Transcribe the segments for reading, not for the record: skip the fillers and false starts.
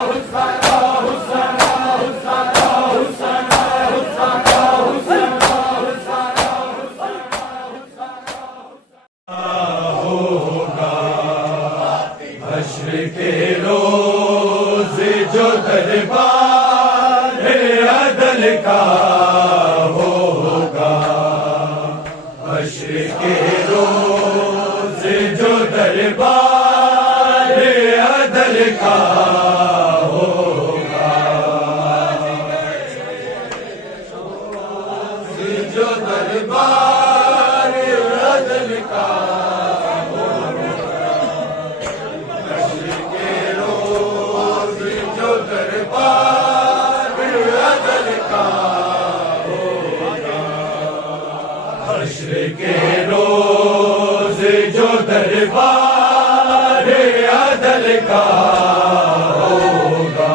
حشر کے روز جو دربار عدل کا ہوگا، حشر کے روز جو دربار عدل کا ہوگا، جو دربار عدل کا حشر کے روز جو دربار عدل کا ہوگا، حشر کے روز جو دربار عدل کا ہوگا،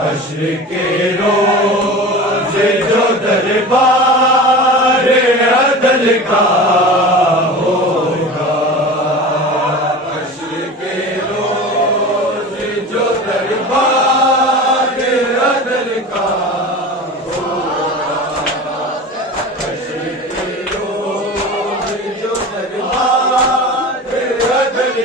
حشر کے روز جو دربار عدل کا حشر کے روز جو دربار عدل کا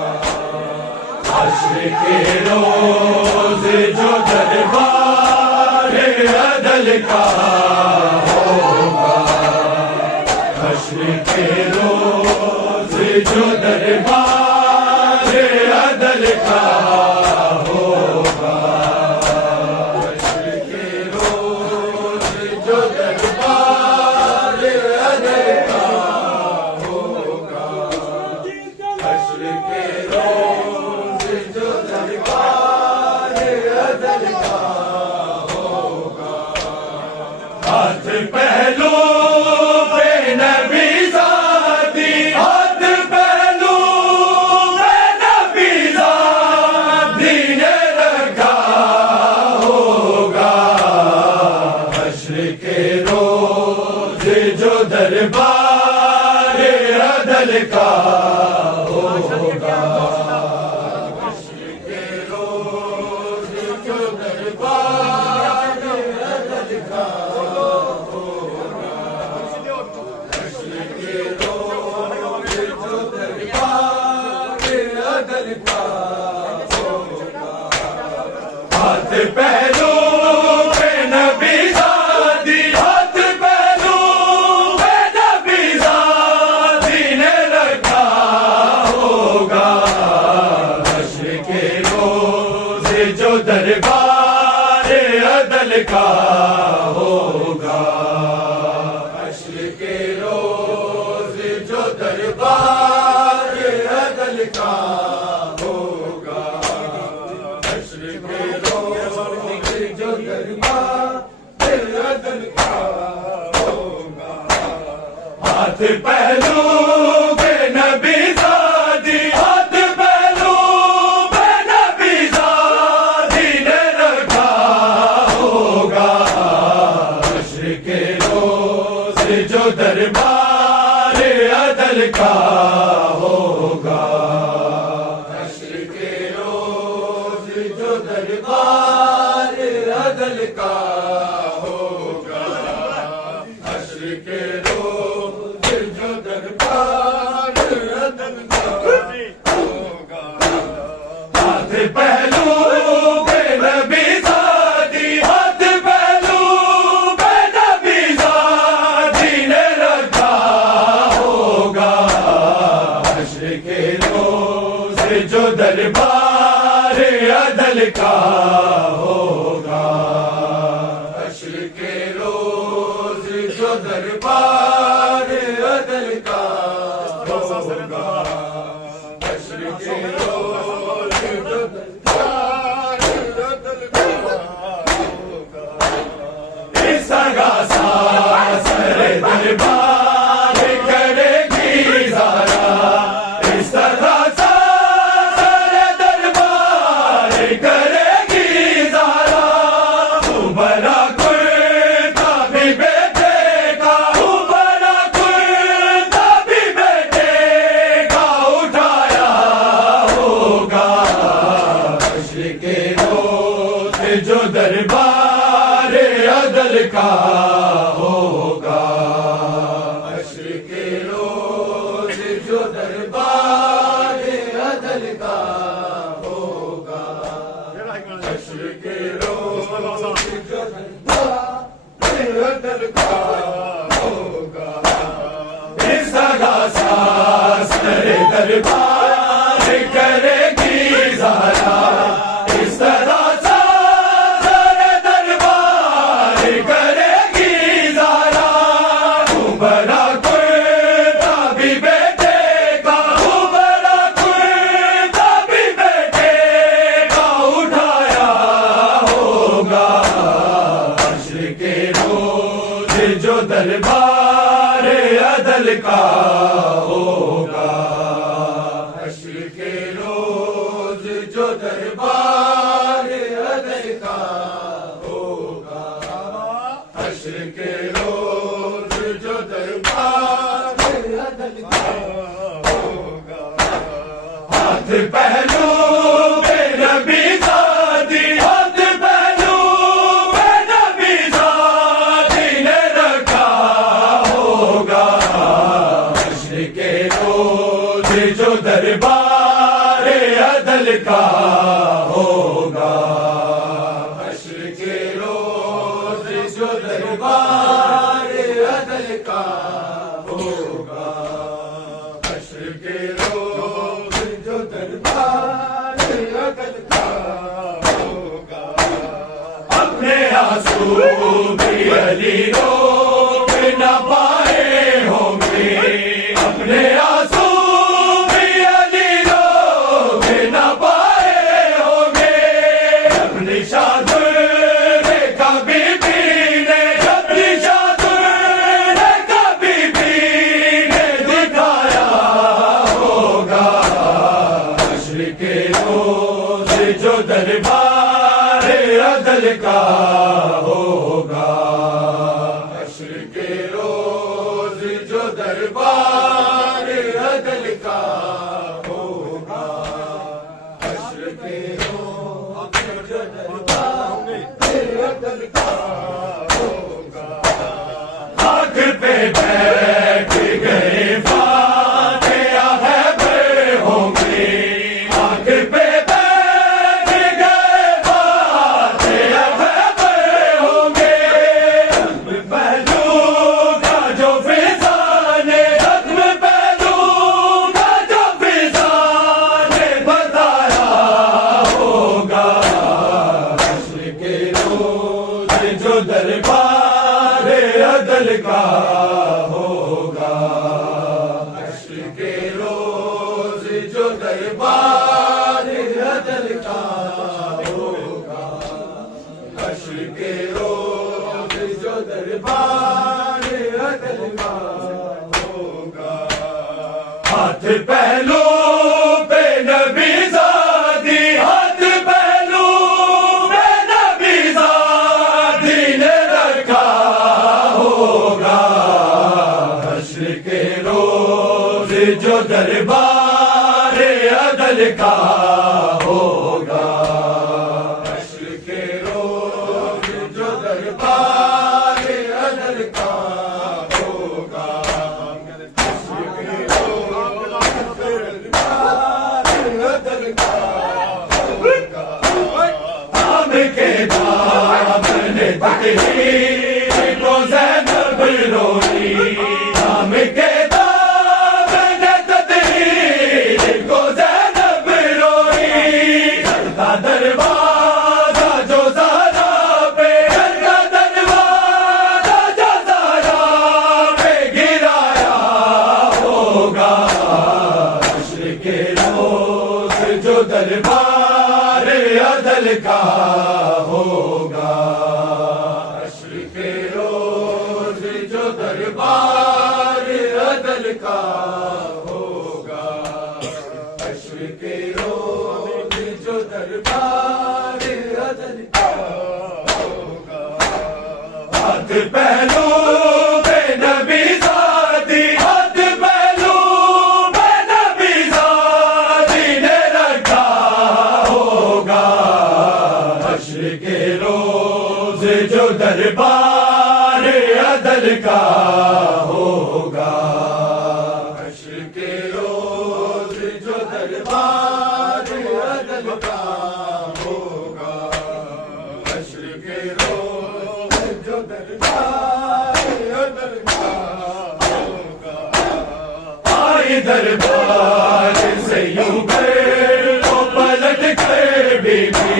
ہوگا، حشر کے روز جو دربار عدل کا ہوگا، حشر کے روز جو دربار عدل کا ہوگا، حشر کے روز جو دربار عدل کا ہوگا، ہاتھ پہلو پہ نبی ذاتی، ہاتھ پہلو پہ نبی ذاتی نے رکھا ہوگا، حشر کے روز جو دربار عدل کا ہوگا، حشر کے روز جو دربار عدل کا ہوگا، حشر کے روز جو دربار عدل کا ہوگا، ہاتھ پہلو پہ نبی ذاتی، ہاتھ پہلو پہ نبی ذاتی نے رکھا ہوگا، حشر کے روز جو دربار عدل کا ہوگا، حشر کے روز جو دربار عدل کا ہوگا، حشر کے روز جو دربار عدل کا ہوگا، ہاتھ پہلو پہ نبی ذاتی، ہاتھ پہلو پہ نبی ذاتی نے رکھا ہوگا، حشر کے روز جو دربار عدل کا ہوگا، حشر کے روز جو دربار عدل کا ہوگا، حشر کے روز جو دربار عدل کا ہوگا، ہاتھ پہلو پہ نبی ذاتی، ہاتھ پہلو پہ نبی ذاتی نے رکھا ہوگا، حشر کے روز جو دربار عدل کا ہوگا، حشر کے روز جو دربار عدل کا ہوگا، حشر کے روز جو دربار عدل کا ہوگا، اس طرح سر دربار کرے گی ذرا، اس طرح سر دربار کرے گی ذرا، جو دربار عدل کا ہوگا، حشر کے روز جو دربار عدل کا ہوگا، حشر کے روز جو دربار عدل کا ہوگا، اس طرح ساسر دربار کرے گی زہرا، اس طرح ساسر دربار کرے گی زہرا، بڑا کرتا بھی بیٹے کا، بڑا کرتا بھی بیٹے کا اٹھایا ہوگا، حشر کے روز جو دربار عدل کا ہوگا، حشر کے روز جو دربار عدل کا ہوگا، حشر کے روز جو دربار عدل کا ہوگا، ہاتھ پہلو پہ نبی زادی، ہاتھ پہلو پہ نبی زادی نے رکھا ہوگا، حشر کے روز جو دربار عدل کا ہوگا، حشر کے روز جو دربار عدل کا ہوگا، حشر کے روز جو دربار عدل کا ہوگا، اپنے آنسو بھی علی روک نہ پائے ہوں گے، اپنے آنسو بھی علی روک نہ پائے ہوں گے، اپنی شادر نے کبھی بھی نے، اپنی شادر نے کبھی بھی نے دکھایا ہوگا، حشر کے روز جو دربار عدل کا ہوگا، حشر کے روز جو دربار عدل کا ہوگا، حشر کے روز جو دربار عدل کا ہوگا، خاک پہ بیٹھ گئے فاتحہ ہے بڑے ہوں گے، خاک پہ بیٹھ گئے فاتحہ ہے بڑے ہوں گے، پہلو کا جو فضا نے، زخم پہلو کا جو فضا نے بتایا ہوگا، حشر کے روز جو دربار عدل کا ہوگا، حشر کے روز جو دربار عدل کا ہوگا، حشر کے روز جو دربار عدل کا ہوگا، ہاتھ پہلو پہ نبی زادی، ہاتھ پہلو پہ نبی زادی نے رکھا ہوگا، حشر کے روز جو دربار عدل کا ہوگا، حشر کے روز جو دربار عدل کا ہوگا، حشر کے روز عدل کا ہوگا، عام کے دامن تطہیر کو زینب روئی، عام کے دامن تطہیر کو زینب روئی، گھر کا دروازہ جو زہرا پہ، گھر کا دروازہ جو زہرا پہ گرایا ہوگا، حشر کے روز جو دربار عدل کا ہوگا، حشر کے روز جو دربار عدل کا ہوگا، حشر کے روز جو دربار عدل کا ہوگا، ہاتھ پہلو پہ نبی زادی، ہاتھ پہلو پہ نبی زادی نے رکھا ہوگا، حشر کے روز دربار عدل کا ہوگا، حشر کے روز جو دربار عدل کا ہوگا، حشر کے روز جو دربار عدل کا ہوگا، آئی دربار سے یوں کر تو پلٹ کر بی بی،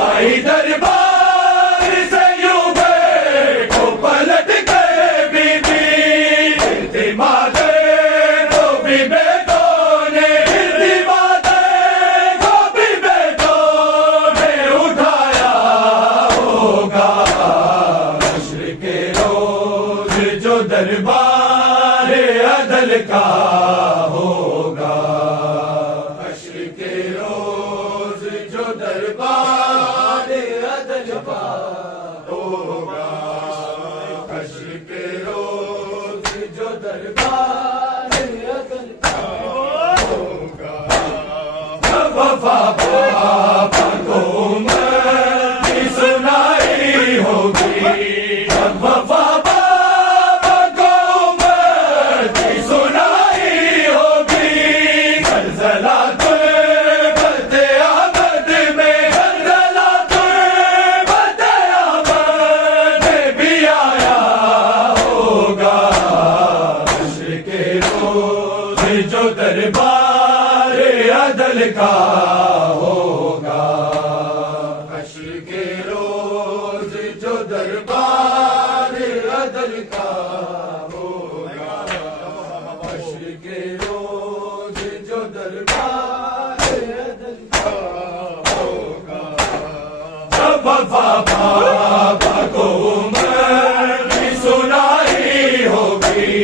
آئی دربار سے یوں کر تو پلٹ کر بی بی، اعتماد کو بھی بیٹوں نے، اعتماد کو بھی بیٹوں نے اٹھایا ہوگا، حشر کے روز جو دربار عدل کا ہوگا، حشر کے روز جو دربار عدل کا ہوگا، حشر کے روز جو دربار عدل کا ہوگا، جب وفا پاپا کو عمر کی سنائی ہوگی، جب وفا پاپا کو عمر کی سنائی ہوگی، زلزلہ بد آمد میں، زلزلہ بد آمد بھی آیا ہوگا، حشر کے روز جو دربار عدل کا ہوگا، حشر کے روز جو دربار عدل کا ہوگا، حشر کے روز جو دربار عدل کا ہوگا، جب وفا پاپا کو عمر کی سنائی ہوگی،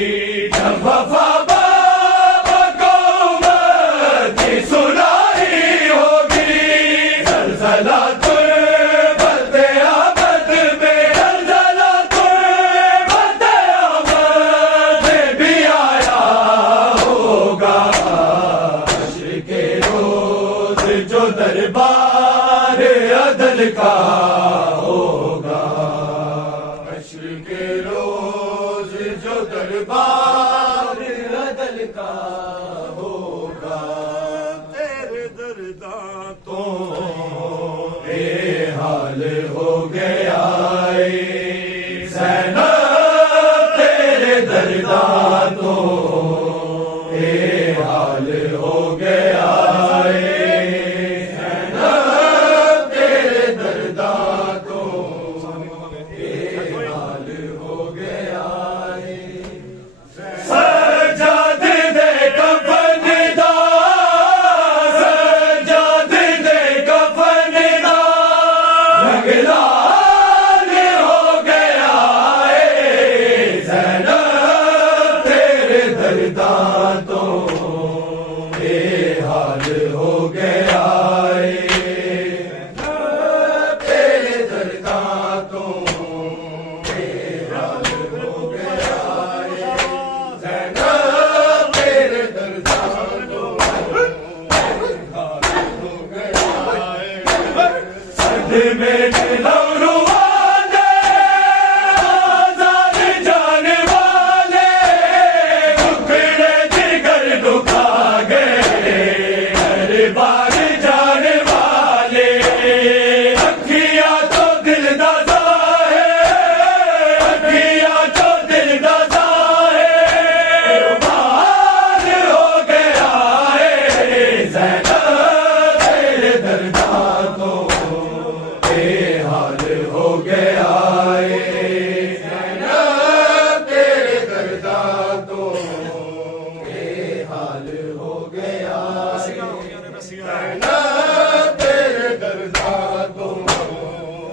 جب وفا پاپا کو عمر کی سنائی ہوگی، زلزلہ بد آمد میں، زلزلہ بد آمد بھی آیا ہوگا، حشر کے روز جو دربار عدل کا ہوگا، حشر کے روز جو دربار عدل کا ہوگا، تیرے درداں اے حال ہو گیا زینب، تیرے درداں اے حال ہو گیا زینب، تیرے درداں اے حال ہو گیا، سجاد دے کفن دا، سجاد دے کفن دا، رنگ لال ہو گیا زینب، تیرے درداں اے حال ہو گیا، تیرے درداں اے حال ہو گیا زینب، تیرے درداں صدمے میں نوروادے آزاد جانے والے، ٹکڑے جگر دکھا گئے ہر بار جانے والے، اکھیاں تو دل دادا ہے، اکھیاں تو دل دادا ہے، قربان ہو گیا زینب، تیرے درداں اے حال ہو گیا زینب، تیرے درداں اے حال ہو گیا زینب، تیرے درداں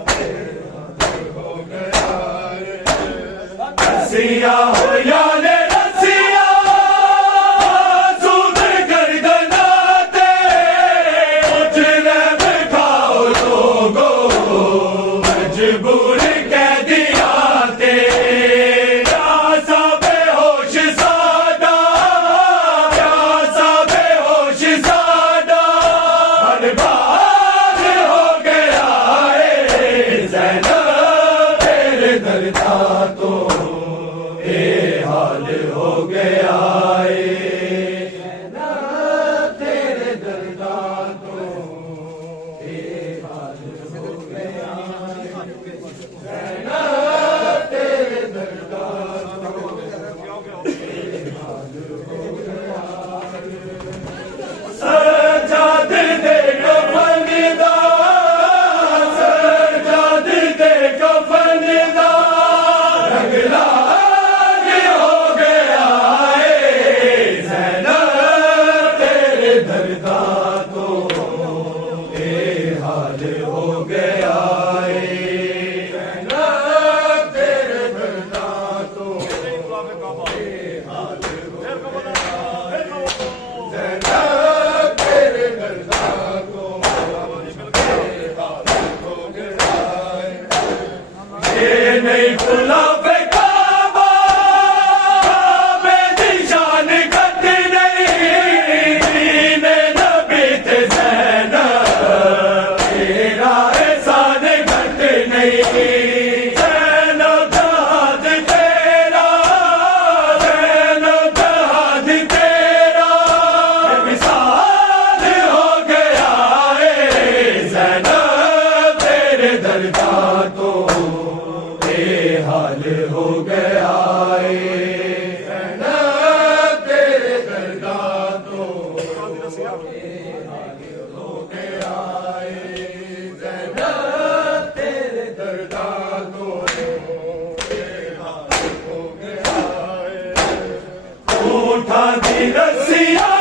اے حال ہو گیا، رسیاں ہو یا لے رسیاں سود گردناتے، مجرم کھاؤ لوگو مجبور کہہ دیا پیاسا بے ہوش سادہ، پیاسا بے ہوش سادہ، برباد ہو گیا زینب، تیرے ہو گیا نہیں کھلا پہ کعبہ کعبے دی شان گھٹ نہیں دین نبی تے زینب تیرا احسان گھٹ نہیں زینب جہاد تیرا زینب جہاد تیرا مثال ہو گیا ہے زینب تیرے درجہ تو حال ہو گیا تیرے درگاہ تو حال ہو گیا تیرے درگاہ تو حال ہو گیا اٹھا دی رسیاں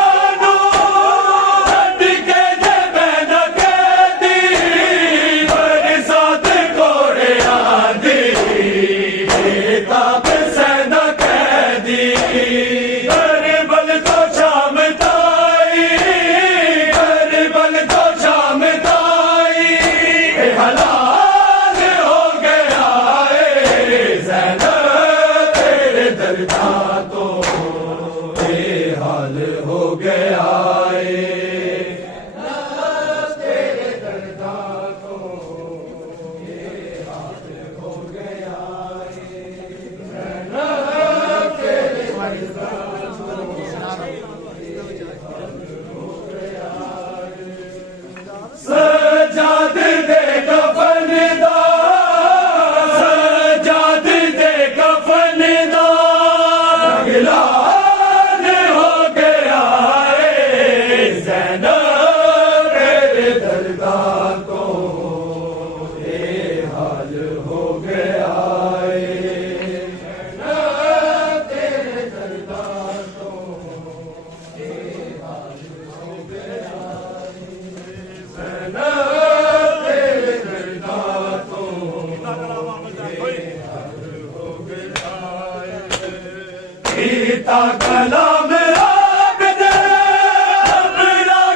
کلام عابد اب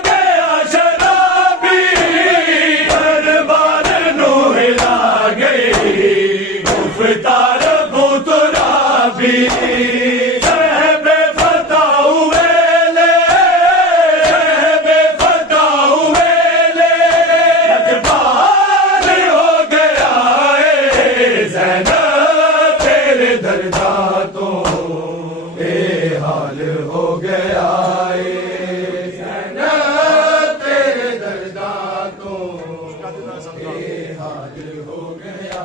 گیا شرابی دربار نو ہلا گئی گفتار ابو ترابی صاحب فتح ویلے صاحب فتح ویلے اقبال ہو گیا ہے زینب تیرے درجہ تو حال ہو گیا زینب تیرے درجہ تو حال ہو گیا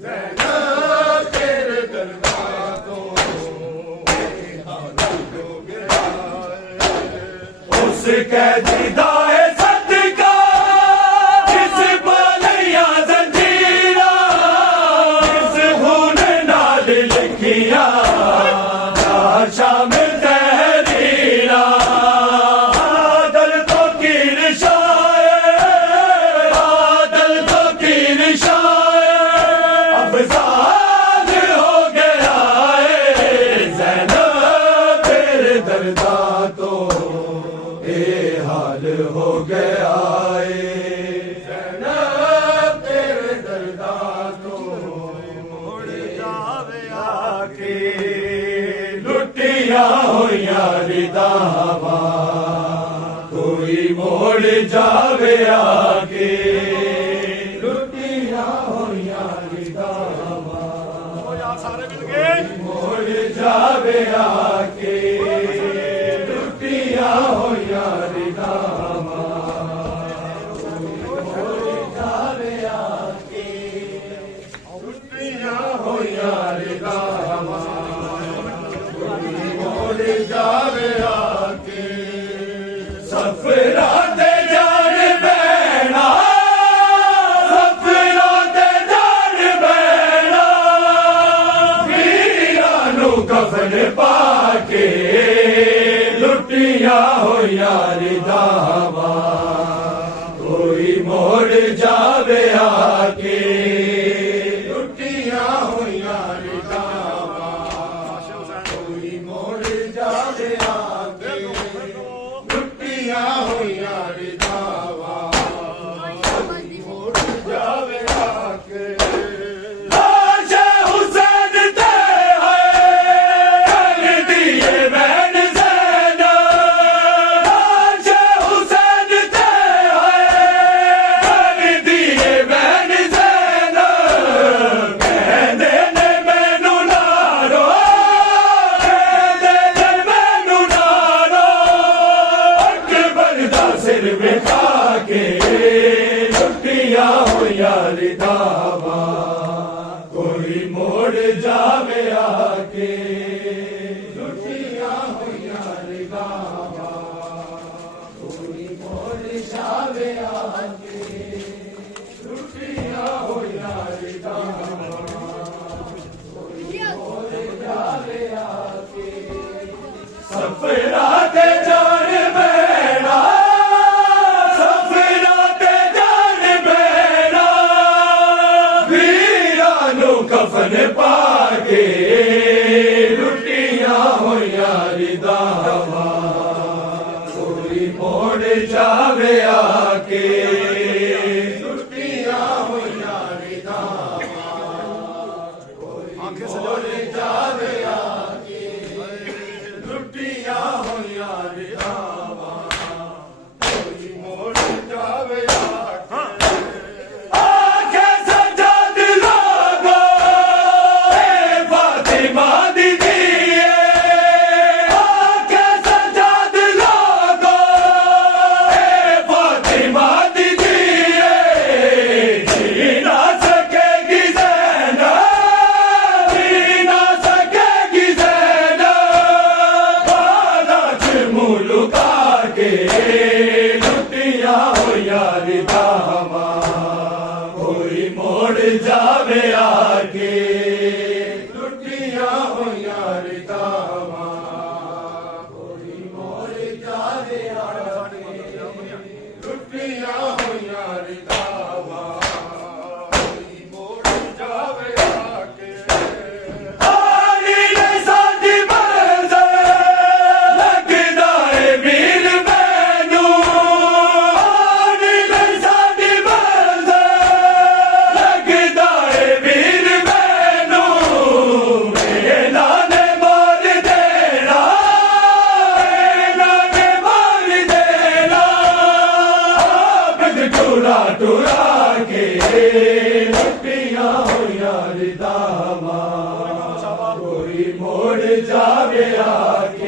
زینب تیرے درجہ تو حال ہو گیا اس کے دیدائے صدقہ جس بالیا زنجیرہ جس خون نال لکھیا شام تحریرہ عادل تو کیر شاعر عادل تو کیر شاعر افضال ہو گیا ہے زینب تیرے درجہ تو حال ہو گیا ہے زینب تیرے درجہ تو مڑ جاوے آ کے لٹیاں ہویاں رداواں کوئی موڑ جاوے آگے لٹیاں ہویاں رداواں موڑ جاوے آگے لٹیاں ہویاں رداواں موڑ جاوے آگے لٹیاں ہویاں رداواں جاوے آکے سفرا دے جان بینا سفرا دے جان بینا ویراں نوں کفن پا کے ਮੋੜ ਜਾਵੇ ਆ ਕੇ ਟੁੱਟੀਆਂ ਹੋਈਆਂ ਰਿਦਾਵਾਂ ਕੋਈ ਮੋੜ ਜਾਵੇ ਆ ਕੇ ਟੁੱਟੀਆਂ ਹੋਈਆਂ ਰਿਦਾਵਾਂ ਕੋਈ ਮੋੜ ਜਾਵੇ ਆ ਕੇ ਸਿਰ ਵਿਖਾ ਕੇ ਟੁੱਟੀਆਂ ਹੋਈਆਂ ਰਿਦਾਵਾਂ ਕੋਈ ਮੋੜ ਜਾਵੇ ਆ ਕੇ ਟੁੱਟੀਆਂ ਹੋਈਆਂ ਰਿਦਾਵਾਂ ਕੋਈ ਮੋੜ ਜਾਵੇ ਆ ਕੇ ਟੁੱਟੀਆਂ ਹੋਈਆਂ ਰਿਦਾਵਾਂ ਕੋਈ ਮੋੜ ਜਾਵੇ ਆ ਕੇ ਸਫਰਾਂ ਤੇ ਜਾਣ ਬੈਣਾ ਕਫਨ ਪਾ ਕੇ ਲੁੱਟੀਆਂ ਹੋਈਆਂ ਰਿਦਾਵਾਂ ਕੋਈ ਮੋੜ ਜਾਵੇ ਆ ਕੇ ਲੁੱਟੀਆਂ ਹੋਈਆਂ ਰਿਦਾਵਾਂ ਕੋਈ ਮੋੜ ਜਾਵੇ ਆ ਕੇ ਲੁੱਟੀਆਂ ਹੋਈਆਂ ਰਿਦਾਵਾਂ ਕੋਈ ਮੋੜ ਜਾਵੇ ਆ ਕੇ ਲੁੱਟੀਆਂ ਹੋਈਆਂ ਰਿਦਾਵਾਂ ਕੋਈ ਮੋੜ ਜਾਵੇ ਆ ਕੇ ਲੁੱਟੀਆਂ ਹੋਈਆਂ ਰਿਦਾਵਾਂ ਕੋਈ ਮੋੜ ਜਾਵੇ ਆ ਕੇ ਲੁੱਟੀਆਂ ਹੋਈਆਂ ਰਿਦਾਵਾਂ ਕੋਈ ਮੋੜ ਜਾਵੇ ਆ ਕੇ ਟੁਰਾ ਕੇ ਲੁੱਟੀਆਂ ਹੋਈਆਂ ਰਿਦਾਵਾਂ ਕੋਈ ਮੋੜ ਜਾਵੇ ਆ ਕੇ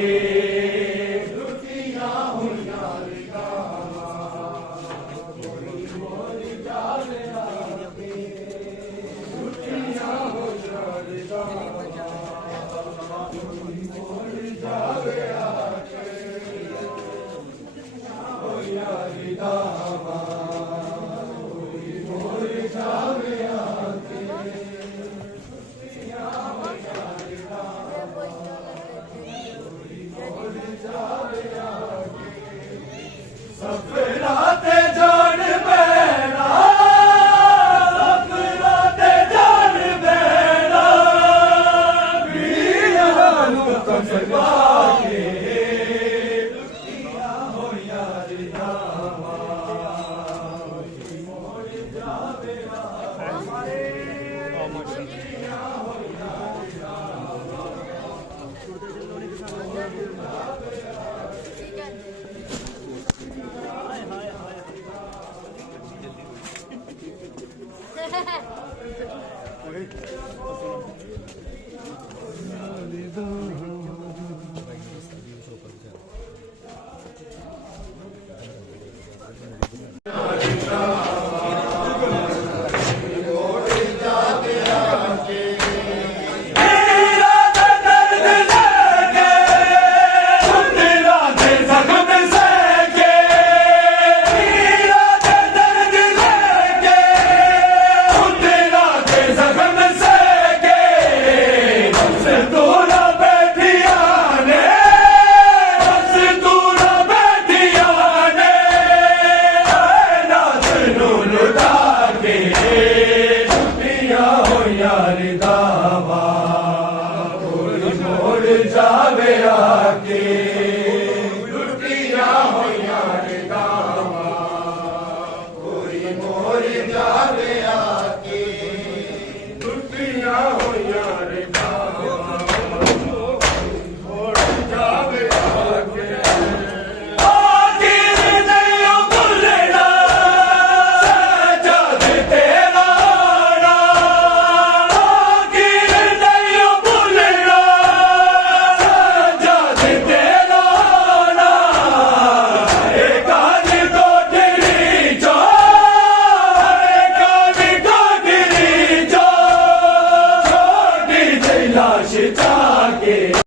ਲੁੱਟੀਆਂ ਹੋਈਆਂ ਰਿਦਾਵਾਂ ਕੋਈ ਮੋੜ ਜਾਵੇ ਆ ਕੇ ਲੁੱਟੀਆਂ ਹੋਈਆਂ ਰਿਦਾਵਾਂ ਕੋਈ ਮੋੜ ਜਾਵੇ ਆ ਕੇ ਹੋਈਆਂ ਰਿਦਾਵਾਂ